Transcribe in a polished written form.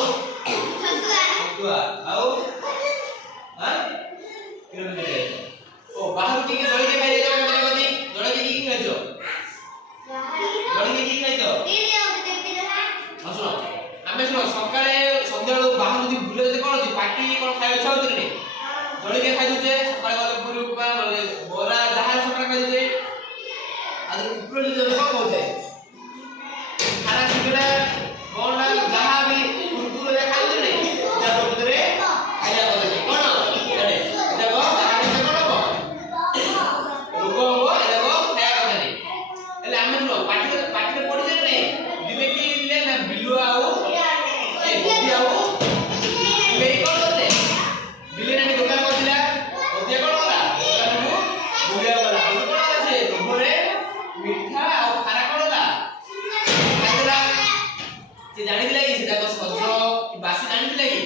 ଛତୁଆ ଆଉ ହାଁ କିରଣ ଦେ ଓ ବାହାରୁ କି ଜଳଖିଆ ଖାଇ ଯାଇଛ ମନେ କରିବନି ଜଳଖିଆ କି ଖାଇଛ ଜଳଖିଆ କି ଖାଇଛ ଶୁଣ ଆମେ ଶୁଣ ସକାଳେ ସନ୍ଧ୍ୟାବେଳୁ ବାହାରୁ ଯଦି ବୁଲେ ଯଦି କଣ ଅଛି ପାଟି କଣ ଖାଇବା ଇଚ୍ଛା ହଉଛି କି ଜଳଖିଆ ଖାଇ ଦଉଛେ ସକାଳେ ଗଲେ ପୁରୀ ଉପମା ନହେଲେ ବରା ଯାହା ସକାଳେ ଖାଇ ଦଉଛେ ଆଉ ଉପର ଯଦି କଣ କହୁଛେ ଖାନା ସିଙ୍ଗଡ଼ା ବଣ୍ଡା ଯାହା ବି କୁରକୁରେ ଖାଇ ଦଉଛେ ତା ଭିତରେ ଖାଇବା କଥା କଣ ଜାଣେ ଏଟା କଣ ତାହେଲେ କଣ ହବ ରୋଗ ହବ ଏଟା କଣ ଖାଇବା କଥା ନାହିଁ ହେଲେ ଆମେ ଶୁଣ ପାଟିରେ ପଡିଛେ ନା ନାହିଁ ଦିନେ କି ଦିନେ ନା ବିଲୁଆ ଆଉ ଏ ବଦି ଆଉ ବିଲେଇ କଣ କରୁଥିଲେ ବିଲେଇ ନାନୀ ଦୋକାନ କରିଥିଲା ବଦିଆ କଣ କଲା ଦୋକାନକୁ ବୁଲିଆ ଗଲା ଆଉ କଣ କଲା ସେ ଲୋଭରେ ମିଠା ଆଉ ଖାରା କଣ ହେଲା ଖାଇଦେଲା ସେ ଜାଣିଥିଲା କି ସେଟା ସଜ କି ବାସି ଜାଣିଥିଲା କି